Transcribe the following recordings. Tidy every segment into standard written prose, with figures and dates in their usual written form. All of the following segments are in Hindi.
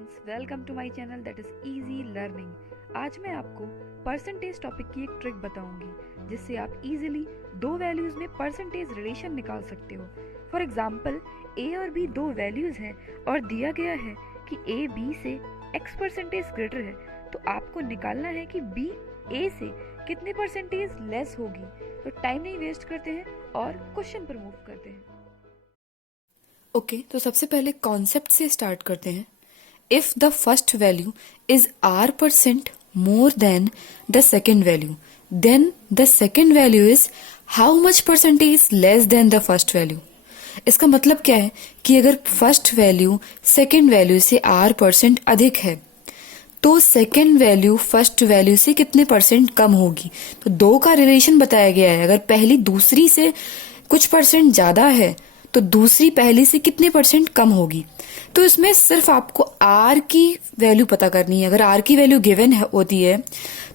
Friends, welcome to my channel that is easy learning. आज मैं आपको परसेंटेज टॉपिक की एक ट्रिक बताऊंगी जिससे आप इजीली दो वैल्यूज़ में परसेंटेज रिलेशन निकाल सकते हो। फॉर एग्जांपल, ए और बी दो वैल्यूज़ हैं और दिया गया है कि ए बी से x परसेंटेज ग्रेटर है, तो आपको निकालना है कि बी ए से कितने परसेंटेज लेस होगी। तो टाइम नहीं वेस्ट करते हैं और क्वेश्चन पर मूव करते हैं। तो सबसे पहले कॉन्सेप्ट से स्टार्ट करते हैं। If the first value is r% more than the second value, then the second value is how much percentage less than the first value. इसका मतलब क्या है कि अगर फर्स्ट वैल्यू सेकेंड वैल्यू से r% अधिक है तो सेकेंड वैल्यू फर्स्ट वैल्यू से कितने परसेंट कम होगी। तो दो का रिलेशन बताया गया है। अगर पहली दूसरी से कुछ परसेंट ज्यादा है तो दूसरी पहली से कितने परसेंट कम होगी। तो इसमें सिर्फ आपको r की वैल्यू पता करनी है। अगर r की वैल्यू गिवन होती है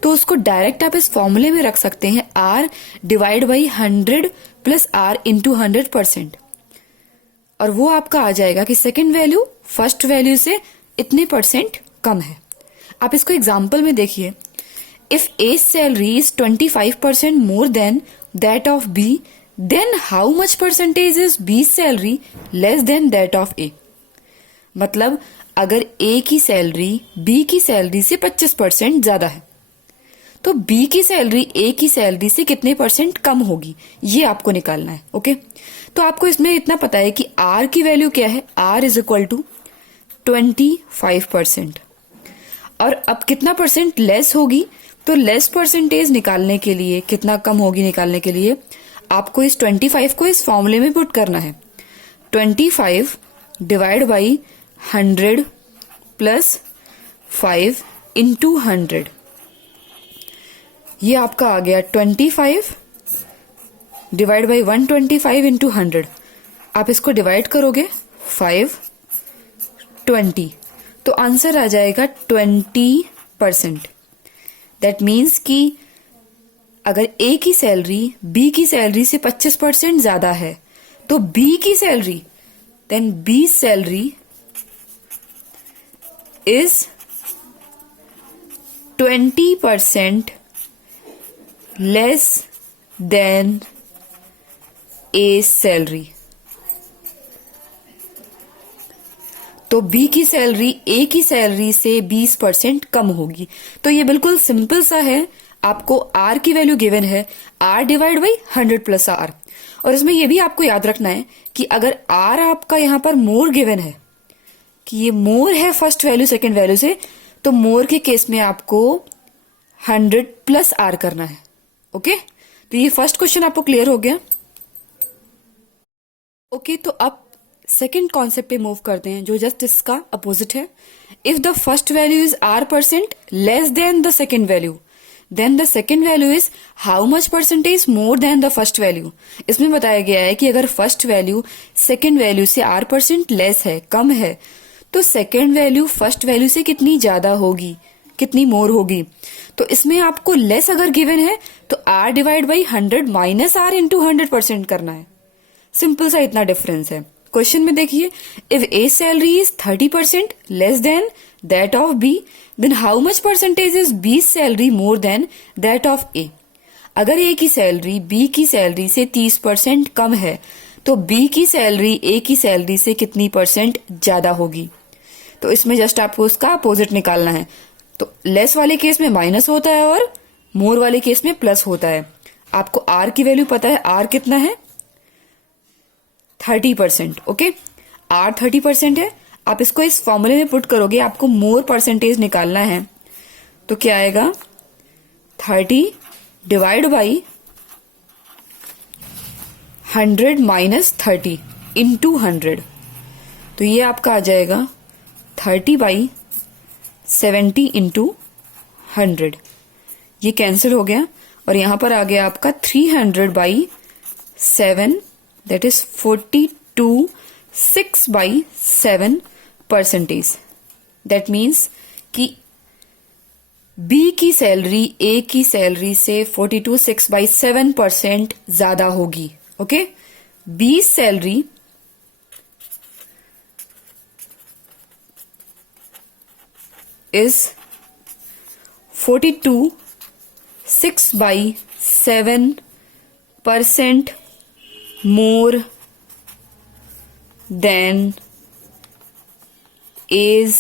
तो उसको डायरेक्ट आप इस फॉर्मूले में रख सकते हैं, r divide by 100 plus r into 100%, और वो आपका आ जाएगा कि सेकेंड वैल्यू फर्स्ट वैल्यू से इतने परसेंट कम है। आप इसको एग्जाम्पल में देखिए। If A salary is 25% more than that of B, then how much percentage is B salary less than that of A. मतलब अगर ए की सैलरी बी की सैलरी से 25% ज्यादा है तो बी की सैलरी ए की सैलरी से कितने परसेंट कम होगी, ये आपको निकालना है। ओके, तो आपको इसमें इतना पता है कि आर की वैल्यू क्या है, आर इज इक्वल टू 25%। और अब कितना परसेंट लेस होगी, तो लेस परसेंटेज निकालने के लिए कितना कम होगी निकालने के लिए आपको इस 25 को इस फॉर्मूले में पुट करना है। 25 डिवाइड बाई 100 प्लस 5 इंटू 100, ये आपका आ गया 25 डिवाइड बाई 125 इंटू 100। आप इसको डिवाइड करोगे 5 20, तो आंसर आ जाएगा 20%। दैट मीन्स कि अगर ए की सैलरी बी की सैलरी से 25% ज्यादा है तो बी की salary, then B salary is 20% less than A salary. तो बी की सैलरी ए की सैलरी से 20% कम होगी। तो ये बिल्कुल सिंपल सा है। आपको आर की वैल्यू गिवन है, R divide by 100 plus R. और इसमें यह भी आपको याद रखना है कि अगर आर आपका यहां पर मोर गिवन है, कि ये मोर है फर्स्ट वैल्यू सेकेंड वैल्यू से, तो मोर के केस में आपको 100 प्लस आर करना है। ओके, तो ये फर्स्ट क्वेश्चन आपको क्लियर हो गया। ओके, तो अब सेकेंड कॉन्सेप्ट पे मूव करते हैं जो जस्ट इसका अपोजिट है। If the first value is r% less than the second value, then the second value is how much percentage more than the first value. इसमें बताया गया है कि अगर फर्स्ट वैल्यू सेकेंड वैल्यू से r% लेस है, कम है, तो सेकेंड वैल्यू फर्स्ट वैल्यू से कितनी ज्यादा होगी, कितनी मोर होगी। तो इसमें आपको लेस अगर गिवन है तो r divide by 100 minus r into 100% करना है। सिंपल सा इतना डिफरेंस है। क्वेश्चन में देखिए, if A salary is 30% less than that of B, then how much percentage is B salary more than that of A. अगर ए की सैलरी बी की सैलरी से 30% कम है तो बी की सैलरी ए की सैलरी से कितनी परसेंट ज्यादा होगी। तो इसमें जस्ट आपको उसका अपोजिट निकालना है। तो लेस वाले केस में माइनस होता है और मोर वाले केस में प्लस होता है। आपको आर की वैल्यू पता है, आर कितना है, 30%। ओके, आर 30% है। आप इसको इस फॉर्मूले में पुट करोगे, आपको मोर परसेंटेज निकालना है, तो क्या आएगा 30 डिवाइड बाई 100 माइनस 30 इंटू 100। तो ये आपका आ जाएगा 30 बाई 70 इंटू 100। ये कैंसिल हो गया और यहां पर आ गया आपका 300 by 7, that is 42 6 by 7 percentage. That means कि बी की सैलरी ए की सैलरी से 42 6 बाई 7% ज्यादा होगी। Okay, B salary is 42 6/7% more than A's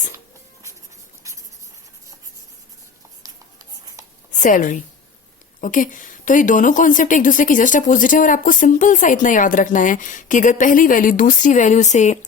salary. Okay, तो ये दोनों कॉन्सेप्ट एक दूसरे की जस्ट अपोजिट है और आपको सिंपल सा इतना याद रखना है कि अगर पहली वैल्यू दूसरी वैल्यू से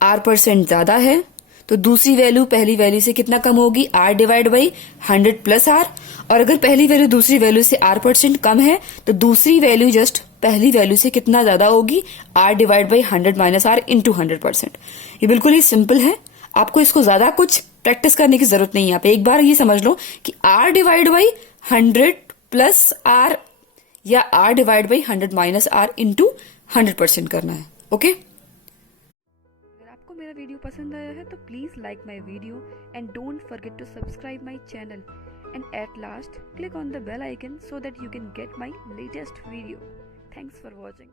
R% ज्यादा है तो दूसरी वैल्यू पहली वैल्यू से कितना कम होगी, R divide by 100 plus R। और अगर पहली वैल्यू दूसरी वैल्यू से R% कम है तो दूसरी वैल्यू जस्ट पहली वैल्यू से कितना ज्यादा होगी, R divide by 100 minus R into 100%। ये बिल्कुल ही सिंपल है, आपको इसको ज्यादा कुछ प्रैक्टिस करने की जरूरत नहीं है। आप एक बार ये समझ लो कि R divide by 100 plus R या R divide by 100 minus R into 100% करना है। ओके, अगर आपको मेरा वीडियो पसंद आया है तो please like my video and don't forget to subscribe my channel and at last click on the bell icon so that you can get my latest video. Thanks for watching.